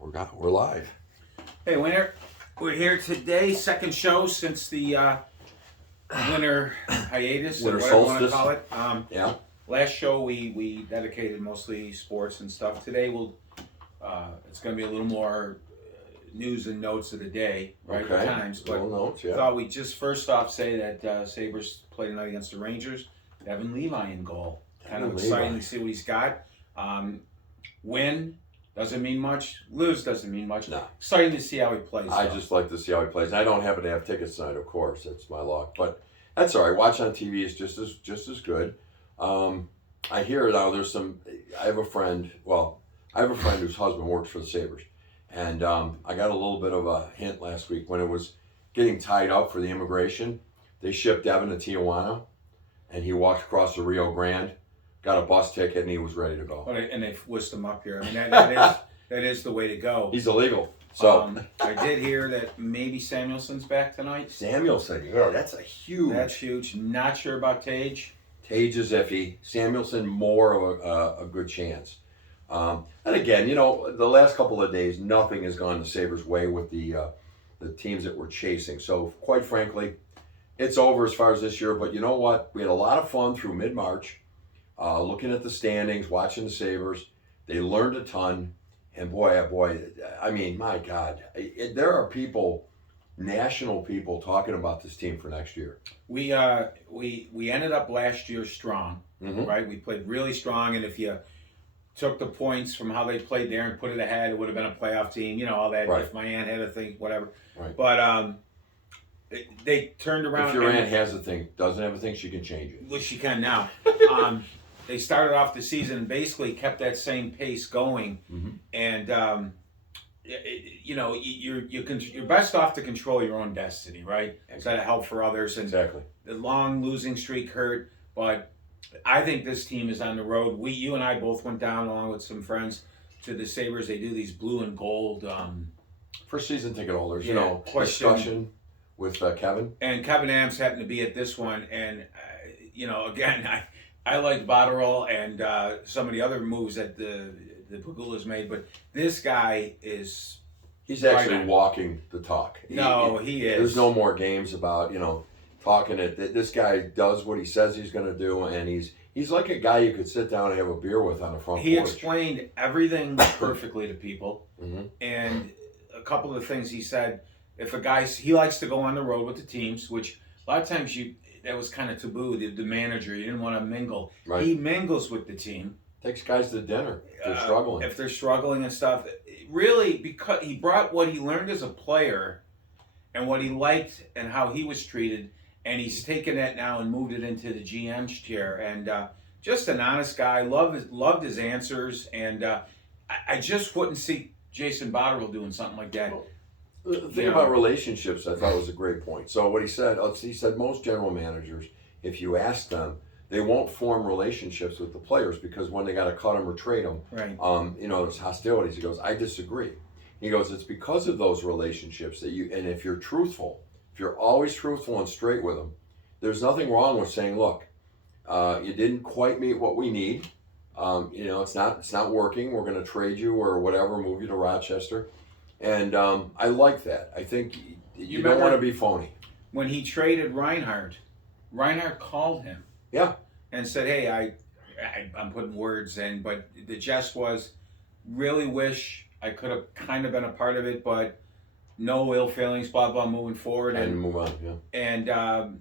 We're live. Hey, Winter. We're here today, second show since the winter hiatus, or Winter whatever you want to solstice. call it. Yeah. Last show we dedicated mostly sports and stuff. Today it's going to be a little more news and notes of the day, right? Okay. Times, but Little notes. Yeah. thought we'd just first off say that Sabres played tonight against the Rangers. Devin Levi in goal. Kind of Devin exciting Levi. to see what he's got. Win doesn't mean much. Lose doesn't mean much. No. Exciting to see how he plays. I though. just like to see how he plays. I don't happen to have tickets tonight, of course. That's my luck, but that's all right. Watch on TV is just as good. I hear now there's some. I have a friend. Well, I have a friend whose husband works for the Sabres, and I got a little bit of a hint last week when it was getting tied up for the immigration. They shipped Devin to Tijuana, and he walked across the Rio Grande, got a bus ticket, and he was ready to go. And they whisked him up here. I mean, that is the way to go. He's illegal. So I did hear that maybe Samuelson's back tonight. Samuelson, that's a huge. That's huge. Not sure about Tage. Tage is iffy. Samuelson more of a good chance. And again, the last couple of days, nothing has gone the Sabres' way with the teams that we're chasing. So quite frankly, it's over as far as this year. But you know what? We had a lot of fun through mid-March, looking at the standings, watching the Sabres. They learned a ton. And boy, I mean, my God, there are people, national people, talking about this team for next year. We ended up last year strong, right? We played really strong, and if you took the points from how they played there and put it ahead, it would have been a playoff team. All that. Right. If my aunt had a thing, whatever. Right. But they turned around. If your aunt has a thing, doesn't have a thing, she can change it. Which she can now. They started off the season and basically kept that same pace going, and you're best off to control your own destiny, right? So that help for others, and Exactly. the long losing streak hurt, but I think this team is on the road. You and I both went down along with some friends to the Sabres. They do these blue and gold. For season ticket holders, question. discussion with Kevin. And Kevin Adams happened to be at this one, and again, I like Botterill and some of the other moves that the Pagulas made, but this guy is. He's actually walking the talk. He is. There's no more games about talking it. This guy does what he says he's going to do, and he's like a guy you could sit down and have a beer with on the front porch. He explained everything perfectly to people, and a couple of the things he said. If a guy, he likes to go on the road with the teams, which a lot of times that was kind of taboo. The manager, you didn't want to mingle. Right. He mingles with the team. Takes guys to dinner if they're struggling. If they're struggling and stuff. Really, because he brought what he learned as a player and what he liked and how he was treated, and he's taken that now and moved it into the GM's chair. And just an honest guy, loved his answers, and I just wouldn't see Jason Botterill doing something like that. The thing about relationships, I thought was a great point. So what he said most general managers, if you ask them, they won't form relationships with the players because when they got to cut them or trade them, right. There's hostilities. He goes, I disagree. He goes, it's because of those relationships and if you're truthful, if you're always truthful and straight with them, there's nothing wrong with saying, look, you didn't quite meet what we need. It's not working. We're going to trade you or whatever, move you to Rochester. And I like that. I think you don't want to be phony. When he traded Reinhart called him. Yeah. And said, hey, I'm putting words in, but the jest was, really wish I could have kind of been a part of it, but no ill feelings, blah, blah, moving forward. And move on, yeah. And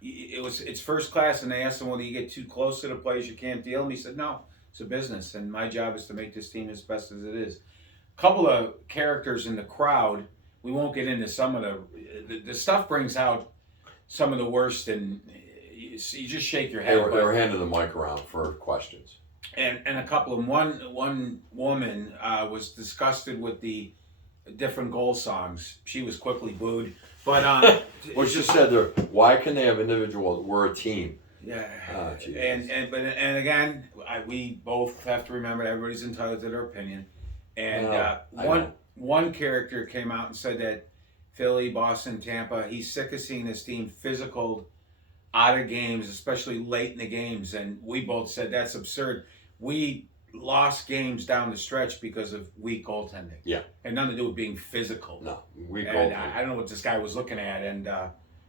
it's first class, and they asked him, well, do you get too close to the players, you can't deal? And he said, no, it's a business, and my job is to make this team as best as it is. A couple of characters in the crowd, we won't get into some of the stuff brings out some of the worst, and you just shake your head. They were handing the mic around for questions. And a couple of one woman was disgusted with the different goal songs. She was quickly booed. But well, she said there, why can they have individuals? We're a team. Yeah. And again, we both have to remember everybody's entitled to their opinion. And one character came out and said that Philly, Boston, Tampa, he's sick of seeing this team physical out of games, especially late in the games. And we both said that's absurd. We lost games down the stretch because of weak goaltending. Yeah. And nothing to do with being physical. No, we And go. I don't know what this guy was looking at. And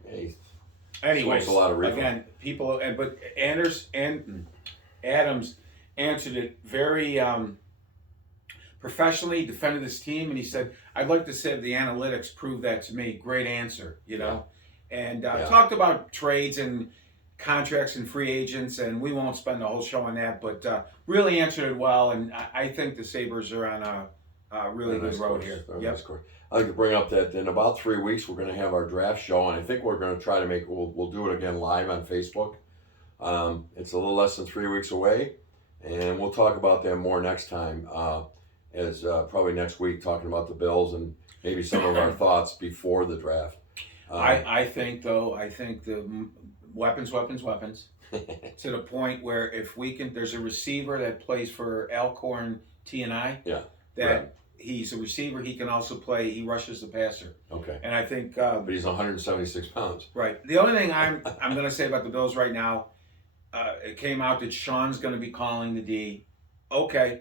He anyways, smokes a lot of reefer. again, people, but Adams answered it very professionally, defended his team, and he said, "I'd like to say the analytics proved that to me." Great answer, you know, and talked about trades and contracts and free agents, and we won't spend the whole show on that, but really answered it well, and I think the Sabres are on a really good road here. Yep. I'd like to bring up that in about 3 weeks we're going to have our draft show, and I think we're going to try to we'll do it again live on Facebook. It's a little less than 3 weeks away, and we'll talk about that more next time, as probably next week, talking about the Bills and maybe some of our thoughts before the draft. I think the weapons to the point where if we can, there's a receiver that plays for Alcorn TNI. Yeah. That right. He's a receiver. He can also play. He rushes the passer. Okay. And I think. But he's 176 pounds. Right. The only thing I'm going to say about the Bills right now, it came out that Sean's going to be calling the D. Okay.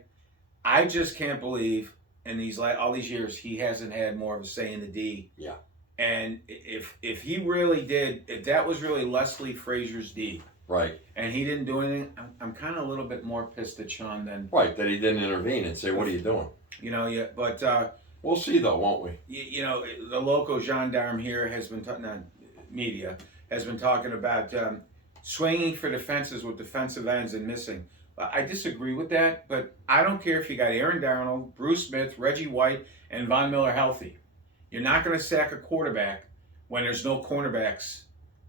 I just can't believe in all these years he hasn't had more of a say in the D. Yeah. And if he really did, if that was really Leslie Frazier's D, right, and he didn't do anything, I'm kind of a little bit more pissed at Sean than right that he didn't intervene and say, "What are you doing?" You know, yeah. But we'll see, though, won't we? You know, the local gendarme here has been media has been talking about swinging for defenses with defensive ends and missing. I disagree with that, but I don't care if you got Aaron Darnold, Bruce Smith, Reggie White, and Von Miller healthy. You're not going to sack a quarterback when there's no cornerbacks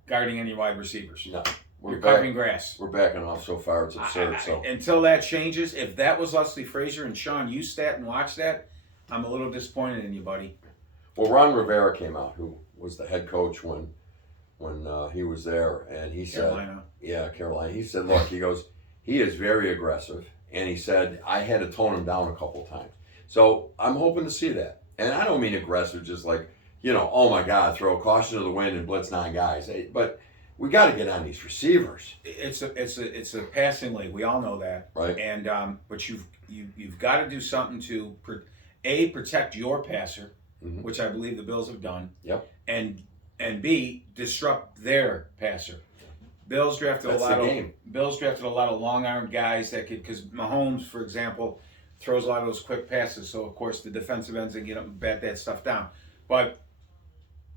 guarding any wide receivers. No. You're covering grass. We're backing off so far, it's absurd. Until that changes, if that was Leslie Frazier and Sean, you sat and watched that, I'm a little disappointed in you, buddy. Well, Ron Rivera came out, who was the head coach when he was there, and he said, Carolina. He said, look, he goes, he is very aggressive, and he said, I had to tone him down a couple of times. So I'm hoping to see that. And I don't mean aggressive, just like, oh my God, throw caution to the wind and blitz 9 guys. But we got to get on these receivers. It's a passing league. We all know that, right? And but you've got to do something to protect your passer, mm-hmm. which I believe the Bills have done. Yep. And B, disrupt their passer. Bills drafted a lot of long-armed guys that could, because Mahomes, for example, throws a lot of those quick passes. So of course the defensive ends and get up and bat that stuff down. But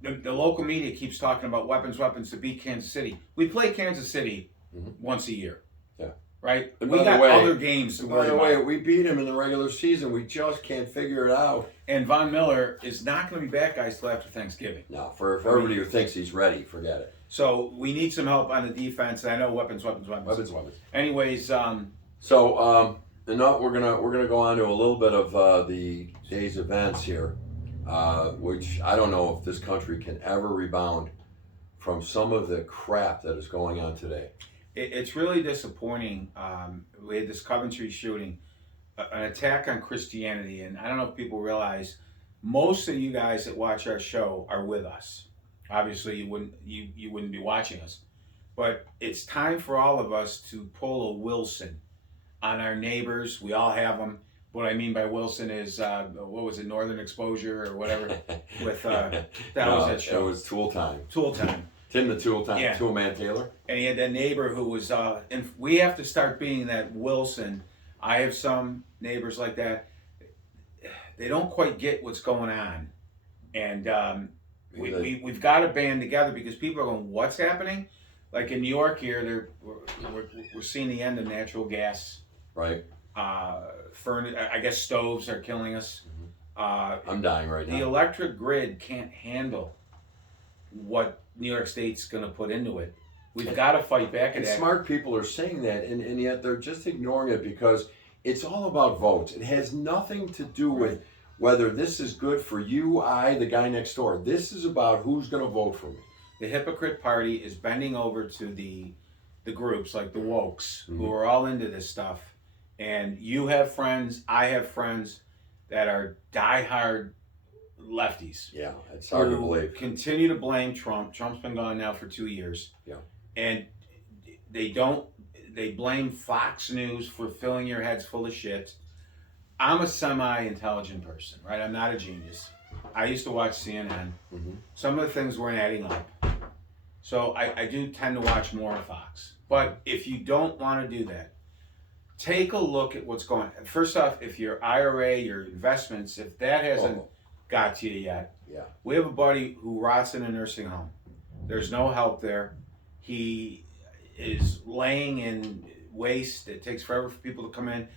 the local media keeps talking about weapons to beat Kansas City. We play Kansas City mm-hmm. once a year. Yeah. Right? And we got other games to worry about. By the way, we beat him in the regular season. We just can't figure it out. And Von Miller is not going to be back, guys, till after Thanksgiving. No, for everybody who thinks he's ready, forget it. So we need some help on the defense. I know weapons. Anyways, enough. We're gonna go on to a little bit of the day's events here, which I don't know if this country can ever rebound from some of the crap that is going on today. It's really disappointing. We had this Coventry shooting, an attack on Christianity, and I don't know if people realize most of you guys that watch our show are with us. Obviously, you wouldn't be watching us, but it's time for all of us to pull a Wilson on our neighbors. We all have them. What I mean by Wilson is what was it, Northern Exposure or whatever? With was that show. It was Tool Time. Tool Time. Tim the Tool Time. Yeah. Tool Man Taylor. And he had that neighbor who was. And we have to start being that Wilson. I have some neighbors like that. They don't quite get what's going on, and. We've got to band together because people are going, what's happening? Like in New York here, we're seeing the end of natural gas. Right. I guess stoves are killing us. Mm-hmm. I'm dying right now. The electric grid can't handle what New York State's going to put into it. We've got to fight back at that. Smart people are saying that, and yet they're just ignoring it because it's all about votes. It has nothing to do with whether this is good for you, the guy next door. This is about who's going to vote for me. The hypocrite party is bending over to the groups like the wokes mm-hmm. who are all into this stuff. And you have friends, I have friends that are diehard lefties. Yeah, it's hard to believe. Continue to blame Trump. Trump's been gone now for 2 years. Yeah. And they don't, they blame Fox News for filling your heads full of shit. I'm a semi-intelligent person, right? I'm not a genius. I used to watch CNN. Mm-hmm. Some of the things weren't adding up. So I do tend to watch more of Fox. But if you don't want to do that, take a look at what's going on. First off, if your IRA, your investments, if that hasn't got to you yet, Yeah. we have a buddy who rots in a nursing home. There's no help there. He is laying in waste. It takes forever for people to come in.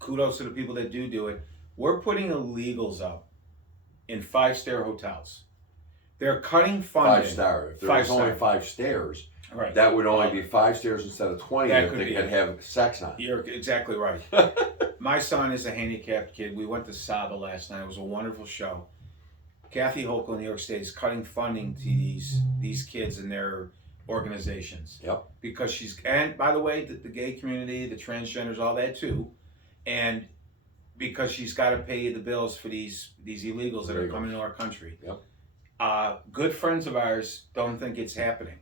Kudos to the people that do it. We're putting illegals up in 5-star hotels. They're cutting funding. 5-star. If there was only 5 stairs, Right. that would only be 5 stairs instead of 20 That if could they be could it. have sex on. You're exactly right. My son is a handicapped kid. We went to Saba last night. It was a wonderful show. Kathy Hochul in New York State is cutting funding to these kids and their organizations. Yep. Because and by the way, the gay community, the transgenders, all that too, and because she's got to pay the bills for these illegals that are coming to our country. Yep. Good friends of ours don't think it's happening.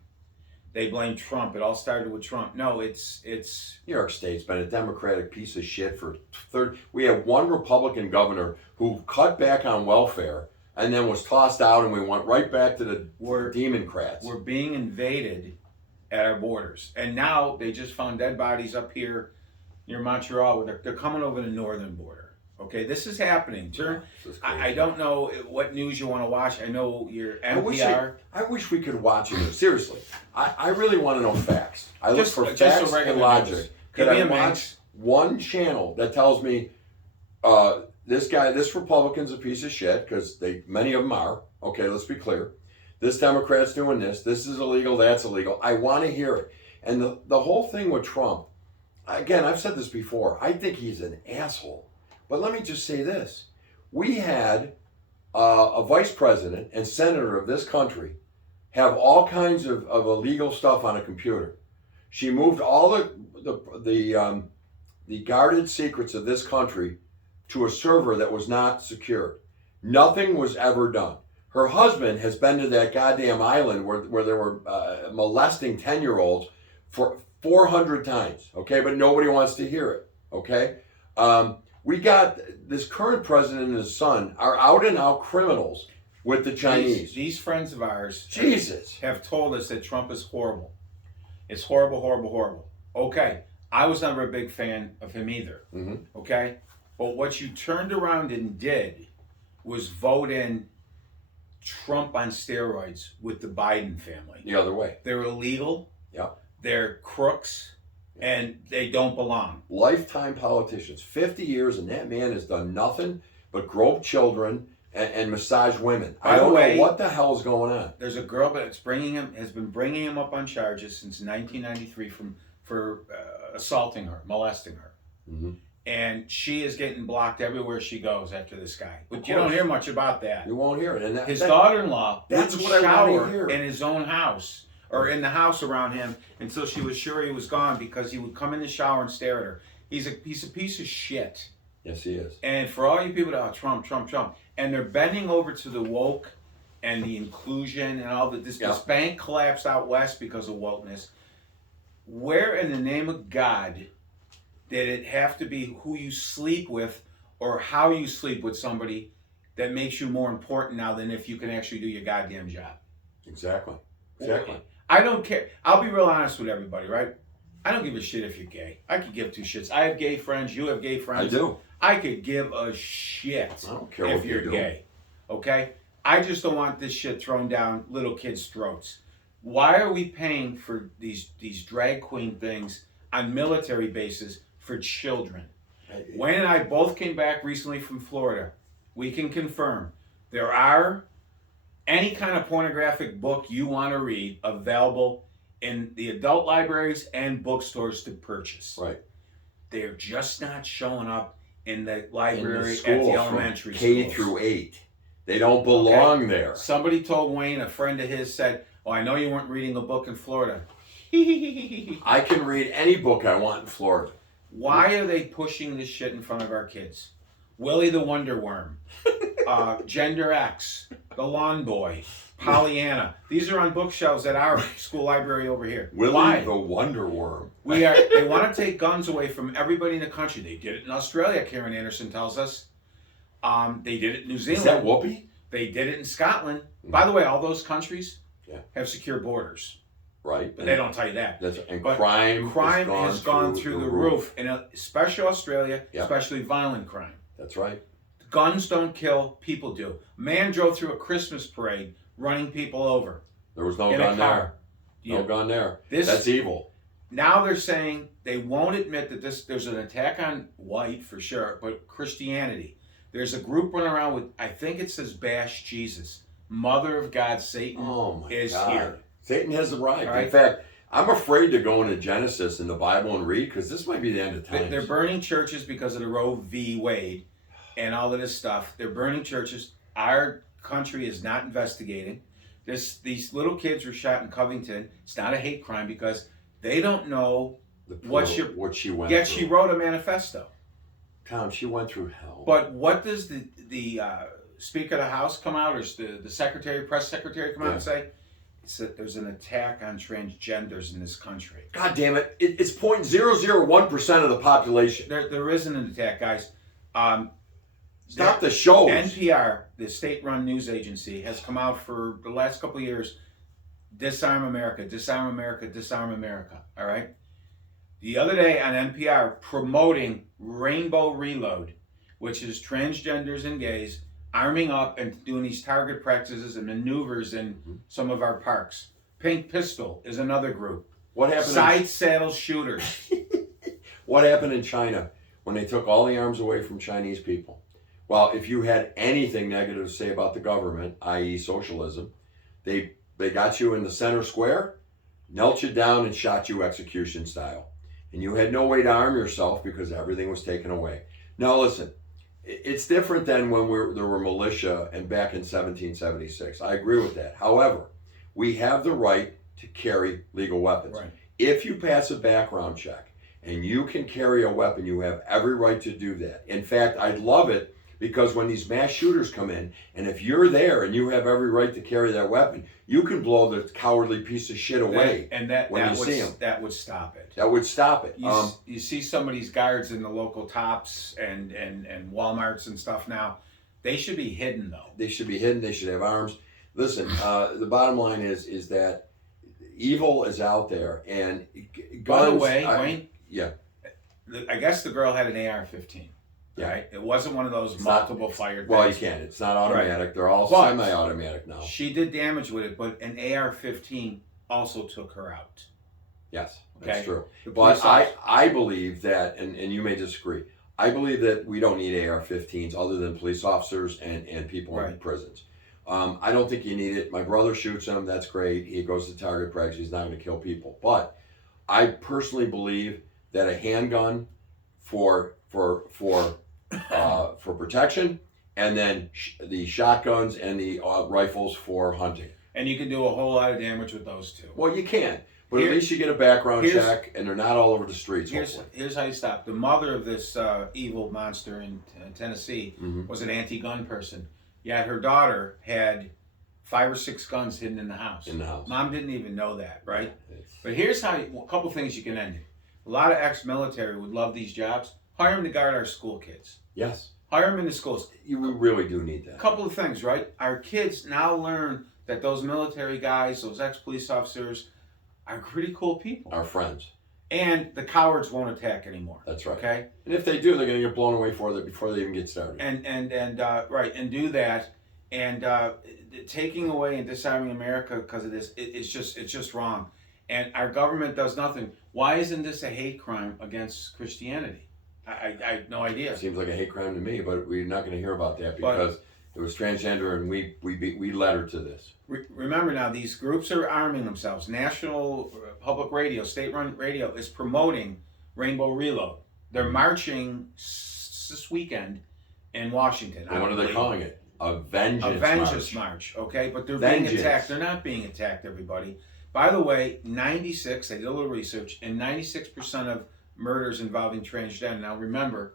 They blame Trump. It all started with Trump. No, it's New York State's been a Democratic piece of shit for 30. We have one Republican governor who cut back on welfare and then was tossed out, and we went right back to the Democrats. We're being invaded at our borders, and now they just found dead bodies up here near Montreal. They're coming over the northern border. Okay, this is happening. I don't know what news you want to watch. I know your NPR. I wish we could watch it. Seriously, I really want to know facts. I look for just facts and logic. logic. Could I watch one channel that tells me this Republican's a piece of shit, because many of them are. Okay, let's be clear. This Democrat's doing this. This is illegal. That's illegal. I want to hear it. And the whole thing with Trump, again, I've said this before. I think he's an asshole. But let me just say this. We had a vice president and senator of this country have all kinds of illegal stuff on a computer. She moved all the guarded secrets of this country to a server that was not secured. Nothing was ever done. Her husband has been to that goddamn island where they were molesting 10-year-olds for 400 times, okay? But nobody wants to hear it, okay? We got this current president and his son are out and out criminals with the Chinese. These friends of ours have told us that Trump is horrible. It's horrible, horrible, horrible. Okay, I was never a big fan of him either. Mm-hmm. Okay, but what you turned around and did was vote in Trump on steroids with the Biden family. The other way. They're illegal. Yeah. They're crooks. And they don't belong. Lifetime politicians, 50 years, and that man has done nothing but grope children and massage women. I don't know what the hell is going on. There's a girl that's has been bringing him up on charges since 1993 for assaulting her, molesting her. Mm-hmm. And she is getting blocked everywhere she goes after this guy. But you don't hear much about that. You won't hear it. And his daughter-in-law that's wouldn't what I shower want to hear. in his own house. Or in the house around him until she was sure he was gone, because he would come in the shower and stare at her. He's a piece of shit. Yes, he is. And for all you people that Trump, and they're bending over to the woke and the inclusion and all that. This bank collapsed out west because of wokeness. Where in the name of God did it have to be who you sleep with or how you sleep with somebody that makes you more important now than if you can actually do your goddamn job? Exactly. I don't care. I'll be real honest with everybody, right? I don't give a shit if you're gay. I could give two shits. I have gay friends. You have gay friends. I do. I could give a shit I don't care if what you're you do. gay. Okay? I just don't want this shit thrown down little kids' throats. Why are we paying for these drag queen things on military bases for children? Wayne and I both came back recently from Florida. We can confirm there are any kind of pornographic book you want to read available in the adult libraries and bookstores to purchase. Right. They're just not showing up in the library in at the elementary K schools. through 8. They don't belong there. Somebody told Wayne, a friend of his said, "Oh, I know you weren't reading a book in Florida." I can read any book I want in Florida. Why are they pushing this shit in front of our kids? Willie the Wonder Worm. Gender X, The Lawn Boy, Pollyanna. These are on bookshelves at our school library over here. Willie Why? the Wonder Worm. They want to take guns away from everybody in the country. They did it in Australia, Karen Anderson tells us. They did it in New Is Zealand. that Whoopi? They did it in Scotland. By the way, all those countries have secure borders. Right. But they don't tell you that. But crime has gone through the roof. And especially Australia, especially violent crime. That's right. Guns don't kill, people do. Man drove through a Christmas parade running people over. There was no in gun a car. there. No gun there. This, That's evil. Now they're saying they won't admit that there's an attack on white for sure, but Christianity. There's a group running around with, I think it says Bash Jesus. Mother of God, Satan is here. Satan has arrived. Right. In fact, I'm afraid to go into Genesis in the Bible and read because this might be the end of times. They're burning churches because of the Roe v. Wade and all of this stuff. They're burning churches. Our country is not investigating. These little kids were shot in Covington. It's not a hate crime because they don't know what she went through. Yet she wrote a manifesto. Tom, she went through hell. But what does the Speaker of the House come out, or the press secretary come out and say? It's that there's an attack on transgenders in this country. God damn it. It's 0.001% of the population. There isn't an attack, guys. Stop the shows. NPR, the state-run news agency, has come out for the last couple of years, disarm America, disarm America, disarm America, all right? The other day on NPR, promoting Rainbow Reload, which is transgenders and gays arming up and doing these target practices and maneuvers in some of our parks. Pink Pistol is another group. What happened? Side saddle shooters. What happened in China when they took all the arms away from Chinese people? Well, if you had anything negative to say about the government, i.e. socialism, they got you in the center square, knelt you down and shot you execution style. And you had no way to arm yourself because everything was taken away. Now listen, it's different than when there were militia and back in 1776. I agree with that. However, we have the right to carry legal weapons. Right. If you pass a background check and you can carry a weapon, you have every right to do that. In fact, I'd love it because when these mass shooters come in, and if you're there and you have every right to carry that weapon, you can blow the cowardly piece of shit away. That would stop it. That would stop it. You see some of these guards in the local Tops and Walmarts and stuff now. They should be hidden, though. They should be hidden. They should have arms. Listen, the bottom line is that evil is out there, and guns. By the way, Wayne. Yeah. I guess the girl had an AR-15. Yeah. Right? It wasn't one of those multiple fired. Well, you can't. It's not automatic. Right. They're all But semi-automatic now. She did damage with it, but an AR-15 also took her out. Yes, that's Okay. true. But I believe that, and you may disagree, I believe that we don't need AR-15s other than police officers and people in prisons. I don't think you need it. My brother shoots them. That's great. He goes to target practice. He's not going to kill people. But I personally believe that a handgun for protection, and then the shotguns and the rifles for hunting. And you can do a whole lot of damage with those two. Well, you can, but at least you get a background check, and they're not all over the streets. Here's how you stop. The mother of this evil monster in Tennessee was an anti-gun person. Yet her daughter had 5 or 6 guns hidden in the house. Mom didn't even know that, right? But here's a couple things you can end it. A lot of ex-military would love these jobs. Hire them to guard our school kids. Yes. Hire them in the schools. We really do need that. A couple of things, right? Our kids now learn that those military guys, those ex-police officers, are pretty cool people. Our friends. And the cowards won't attack anymore. That's right. Okay? And if they do, they're going to get blown away before they even get started. And do that. And taking away and disarming America because of this, it's just wrong. And our government does nothing. Why isn't this a hate crime against Christianity? I have no idea. It seems like a hate crime to me, but we're not going to hear about that because it was transgender, and we led her to this. Remember now, these groups are arming themselves. National Public Radio, state-run radio, is promoting Rainbow Reload. They're marching this weekend in Washington. And what are they calling it? A vengeance march. Okay, but they're being attacked. They're not being attacked, everybody. By the way, they did a little research, and 96% of murders involving transgender. Now remember,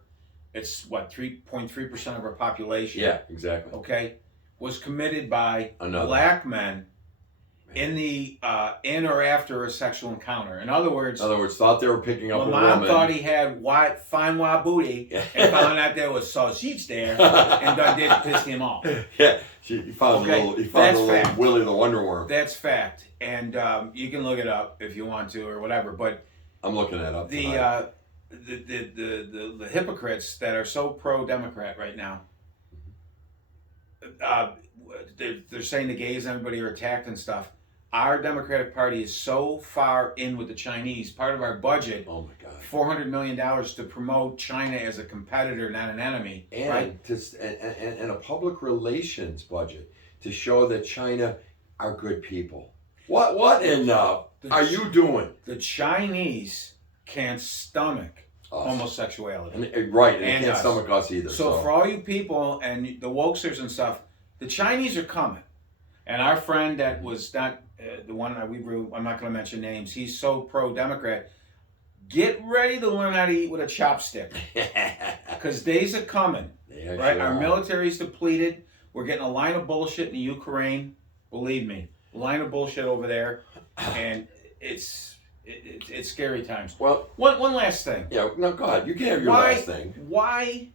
it's what 3.3% of our population. Yeah, exactly. Okay, was committed by Another. black men in the in or after a sexual encounter. In other words, Thought they were picking up my a mom woman. thought he had fine white booty and found out there was sausage there, and that did piss him off. Yeah, he found Okay, a little fact. Willie the Wonder Worm. That's fact, and you can look it up if you want to or whatever. But I'm looking that up. the hypocrites that are so pro-Democrat right now, they're saying the gays and everybody are attacked and stuff. Our Democratic Party is so far in with the Chinese. Part of our budget, Oh my God. $400 million to promote China as a competitor, not an enemy. And right? and a public relations budget to show that China are good people. What in are you doing? The Chinese can't stomach Us. homosexuality. Right, and And they can't us. stomach us either. So for all you people and the wokesters and stuff, the Chinese are coming. And our friend that was not the one that I'm not going to mention names. He's so pro-Democrat. Get ready to learn how to eat with a chopstick, because days are coming. They Right, actually our are. military's depleted. We're getting a line of bullshit in the Ukraine. Believe me, a line of bullshit over there, and it's scary times. Well, One last thing. yeah, no, go ahead. You can have your Why? last thing. Why,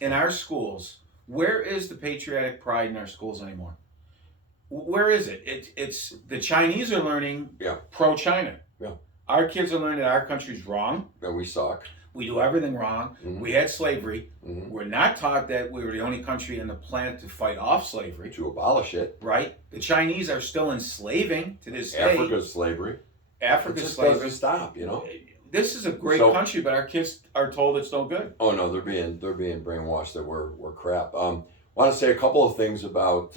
in our schools, where is the patriotic pride in our schools anymore? Where is it? It's the Chinese are learning Yeah. pro-China. Yeah. Our kids are learning that our country's wrong. That we suck. We do everything wrong. Mhm. We had slavery. Mhm. We're not taught that we were the only country on the planet to fight off slavery. To abolish it. Right? The Chinese are still enslaving to this day. Africa's slavery. It Africa's just slavery. doesn't stop, you know. This is a great So- country, but our kids are told it's no good. Oh no, they're being brainwashed that we're crap. Want to say a couple of things about